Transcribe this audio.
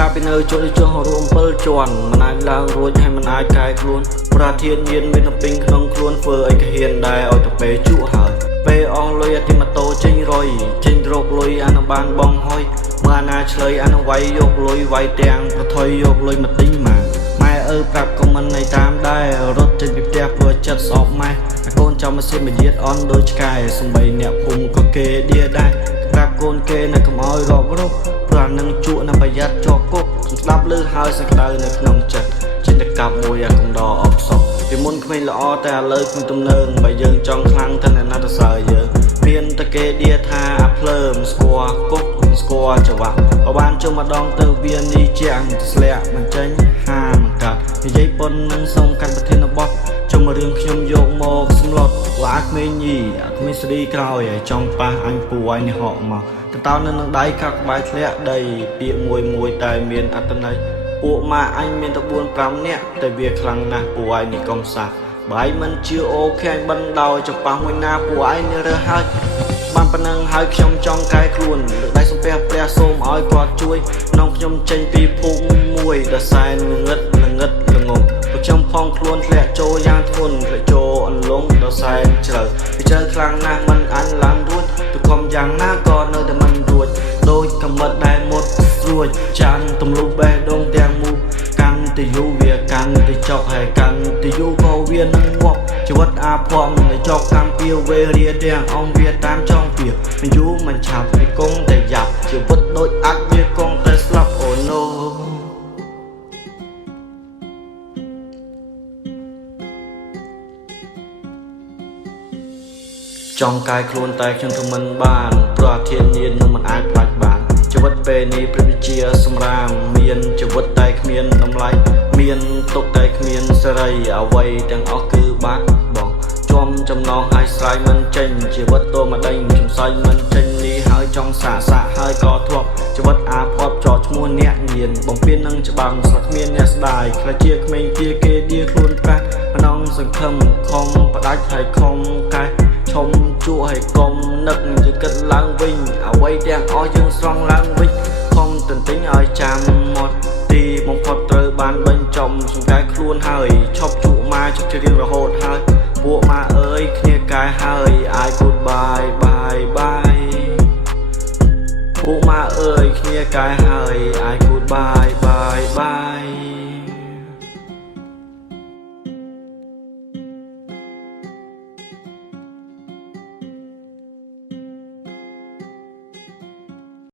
ពីនៅជួយចុះរួម7ជាន់មិនអាចឡើងរួចហើយមិនអាចកែខ្លួនប្រធានមានមានទៅពេញក្នុងខ្លួនធ្វើអីក៏ហ៊ានដែរឲ្យទៅពេលជក់ហើយពេលអស់លុយអាទីម៉ូតូចេញរយចេញរកលុយអានឹងបានបងហុយមើលណាឆ្លើយអានឹងវាយយកលុយវាយទាំងប្រថុយយកលុយមកទិញមកម៉ែប្រាប់ក៏មិនឲ្យតាមដែររត់ចេញពីផ្ទះព្រោះចិត្តស្អប់ម៉ែកូនចង់មកសៀមយាតអន់ដូចឆ្កែសំបីអ្នកភូមិក៏គេដៀដែរប្រាប់កូនគេនៅកុំឲ្យរករុកព្រោះនឹងជក់នឹងប្រយ័ត្នជាប់គុកស្ដាប់ឮហើយសក្តៅនៅក្នុងចិត្តចិនកាប់មួយអាកំដរអបសក់ពីមុនក្មេងល្អតែឥឡូវគ្មានទំនើងបើយើងចង់ខ្លាំងទៅអ្នកណាទៅសើយើងមានតែគេដៀថាអាភ្លើមស្គាល់គុកស្គាល់ច្រវាក់បើបានជុំម្ដងទៅវានេះជាងស្លាក់មិនចេញហាមកាត់និយាយប៉ុននឹងសូមកាត់ប្រធានបទជុំរឿងខ្ញុំយកមកសម្លុតវ៉ាក្មេងញីក្មេងស្រីក្រោយឲ្យចង់ប៉ះអញពូឲ្យនេះហក់មកកតោនៅនឹងដៃកាក់ក្បាយធ្លាក់ដីពាកមួយតែមានអត្តន័យពួកម៉ាអញមានតែ4 5នាក់តែវាខ្លាំងណាស់ពូឲ្យនេះកុំសាបាយមិនជឿអូខេអញបិណ្ឌដោយចំប៉ះមួយណាពូឯងនេះរើសហើយបានប៉ុណ្ណឹងហើយខ្ញុំចង់កែខ្លួនលើកដៃសំពះព្រះសូមឲ្យគាត់ជួយน้องខ្ញុំចេញពីភូមិមួយដែលសែនងឹតល្ងងខ្ញុំផងខ្លួនធ្លាក់ចូលយ៉ាងធ្ងន់ធ្លាក់ចូលអន្លង់ដល់សែនជ្រៅវាជ្រៅខ្លាំងណាស់មិនអញឡើងរួចទៅខំយ៉ាងណាក៏នៅតែមិនរួចដូចកំបិតដែលមុតរួចចាន់ទម្លុះបេះដូងទាំងមូលកាន់តែយូរវាកាន់តែចុកហើយកាន់តែយូរក៏វានឹងងាប់ជីវិតអាភ័ព្វនឹងចុកកម្មពៀវេរាទាំងអង្គវាតាមចង់ពៀមិនយូរមិនឆាប់វាគង់តែយ៉ាប់ជីវិតដូចអាត់វាគង់តែស្លាប់អូណូចង់កែខ្លួនតែខ្ញុំធ្វើមិនបានព្រោះធានញៀននឹងមិនអាចផ្ដាច់បានជីវិតពេលនេះព្រះវិជាសម្រាមមានជីវិតតែគ្មានតម្លៃមានទុកតែគ្មានសេរីអ្វីទាំងអស់គឺបាត់បងជាប់ចំណងហើយស្រ័យមិនចេញជីវិតតមកដេញចំសៃមិនចេញនេះហើយចង់សាកហើយក៏ធ្លាប់ជីវិតអាផាប់ចោឈ្មោះអ្នកញៀនបំពេញនឹងច្បាំងស្លាប់គ្មានអ្នកស្ដាយខ្លាចជាក្មេងជាគេដៀខ្លួនប្រាស់ម្ដងសង្ឃឹមខំផ្ដាច់ហើយខំកែឈុំជក់ឲ្យកុំនឹកយើងគិតឡើងវិញអ្វីទាំងអស់យើងស្រង់ឡើងវិញខំទន្ទិញឲ្យចាំមាត់ទីបំផុតត្រូវបានបញ្ចំសង្កែខ្លួនហើយឈប់ជក់មកជិះរៀងរហូតហើយពួកម៉ាអើយគ្នាកែហើយអាយ goodbye bye ពួកម៉ាអើយគ្នាកែហើយអាយ goodbye